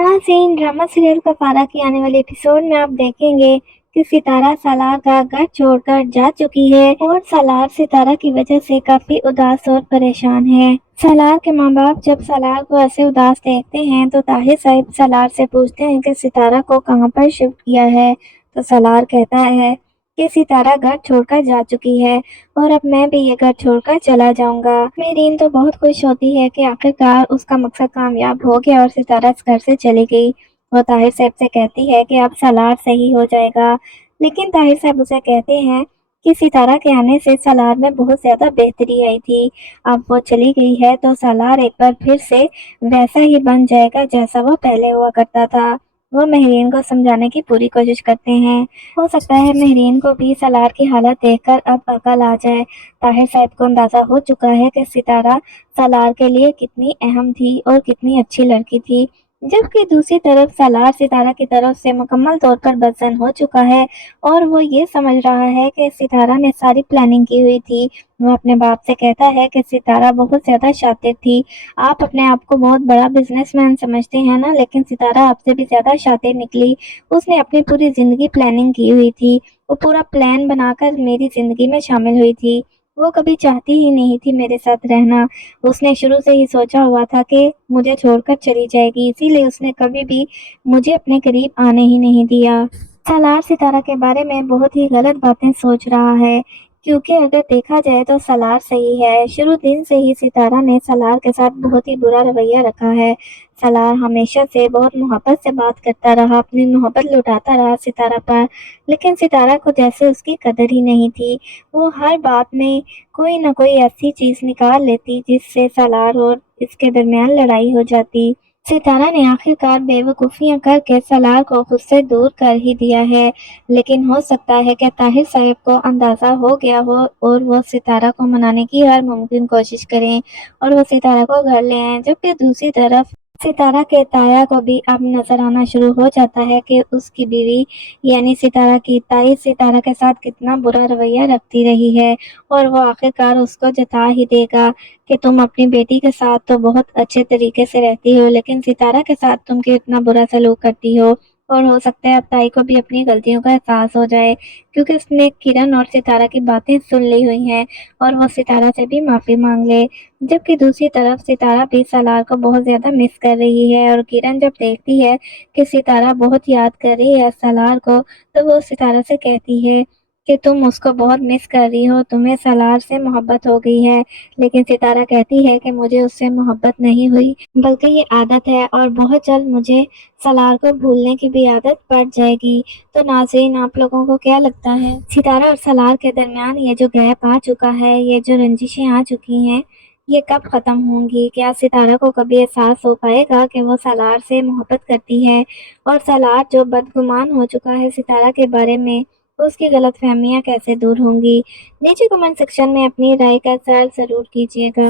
नाज़रीन, drama serial कफारा की आने वाले एपिसोड में आप देखेंगे कि सितारा सालार का घर छोड़कर जा चुकी है और सालार सितारा की वजह से काफी उदास और परेशान है। सालार के माँ बाप जब सालार को ऐसे उदास देखते हैं तो ताहिर साहब सालार से पूछते हैं कि सितारा को कहाँ पर शिफ्ट किया है। तो सालार कहता है कि सितारा घर छोड़कर जा चुकी है और अब मैं भी ये घर छोड़कर चला जाऊंगा। मेरीन तो बहुत खुश होती है कि आखिरकार उसका मकसद कामयाब हो गया और सितारा इस घर से चली गई। वो ताहिर साहब से कहती है कि अब सालार सही हो जाएगा, लेकिन ताहिर साहब उसे कहते हैं कि सितारा के आने से सालार में बहुत ज्यादा बेहतरी आई थी। अब वो चली गई है तो सालार एक बार फिर से वैसा ही बन जाएगा जैसा वो पहले हुआ करता था। वो महरीन को समझाने की पूरी कोशिश करते हैं। हो सकता है महरीन को भी सालार की हालत देखकर अब अकल आ जाए। ताहिर साहब को अंदाजा हो चुका है कि सितारा सालार के लिए कितनी अहम थी और कितनी अच्छी लड़की थी, जबकि दूसरी तरफ सालार सितारा की तरफ से मुकम्मल तौर पर बदजन हो चुका है और वो ये समझ रहा है कि सितारा ने सारी प्लानिंग की हुई थी। वो अपने बाप से कहता है कि सितारा बहुत ज्यादा शातिर थी। आप अपने आप को बहुत बड़ा बिजनेसमैन समझते हैं ना, लेकिन सितारा आपसे भी ज्यादा शातिर निकली। उसने अपनी पूरी जिंदगी प्लानिंग की हुई थी। वो पूरा प्लान बनाकर मेरी जिंदगी में शामिल हुई थी। वो कभी चाहती ही नहीं थी मेरे साथ रहना। उसने शुरू से ही सोचा हुआ था कि मुझे छोड़कर चली जाएगी, इसीलिए उसने कभी भी मुझे अपने करीब आने ही नहीं दिया। सालार सितारा के बारे में बहुत ही गलत बातें सोच रहा है, क्योंकि अगर देखा जाए तो सालार सही है। शुरू दिन से ही सितारा ने सालार के साथ बहुत ही बुरा रवैया रखा है। सालार हमेशा से बहुत मोहब्बत से बात करता रहा, अपनी मोहब्बत लुटाता रहा सितारा पर, लेकिन सितारा को जैसे उसकी कदर ही नहीं थी। वो हर बात में कोई ना कोई ऐसी चीज निकाल लेती जिससे सालार और इसके दरमियान लड़ाई हो जाती। सितारा ने आखिरकार बेवकूफ़ियां करके सालार को खुद से दूर कर ही दिया है, लेकिन हो सकता है कि ताहिर साहब को अंदाज़ा हो गया हो और वो सितारा को मनाने की हर मुमकिन कोशिश करें और वो सितारा को घर ले आएं। जबकि दूसरी तरफ सितारा के ताया को भी अब नजर आना शुरू हो जाता है कि उसकी बीवी यानी सितारा की ताई सितारा के साथ कितना बुरा रवैया रखती रही है और वो आखिरकार उसको जता ही देगा कि तुम अपनी बेटी के साथ तो बहुत अच्छे तरीके से रहती हो, लेकिन सितारा के साथ तुम क्यों इतना बुरा सलूक करती हो। और हो सकता है अब ताई को भी अपनी गलतियों का एहसास हो जाए, क्योंकि उसने किरण और सितारा की बातें सुन ली हुई हैं और वो सितारा से भी माफ़ी मांग ले। जबकि दूसरी तरफ सितारा भी सालार को बहुत ज़्यादा मिस कर रही है और किरण जब देखती है कि सितारा बहुत याद कर रही है सालार को, तो वो सितारा से कहती है कि तुम उसको बहुत मिस कर रही हो, तुम्हें सालार से मोहब्बत हो गई है। लेकिन सितारा कहती है कि मुझे उससे मोहब्बत नहीं हुई, बल्कि ये आदत है और बहुत जल्द मुझे सालार को भूलने की भी आदत पड़ जाएगी। तो नाज़रीन, आप लोगों को क्या लगता है, सितारा और सालार के दरमियान ये जो गैप आ चुका है, ये जो रंजिशें आ चुकी हैं, ये कब ख़त्म होंगी? क्या सितारा को कभी एहसास हो पाएगा कि वो सालार से मोहब्बत करती है और सालार जो बदगुमान हो चुका है सितारा के बारे में, उसकी गलतफहमियां कैसे दूर होंगी? नीचे कमेंट सेक्शन में अपनी राय का इज़हार ज़रूर कीजिएगा।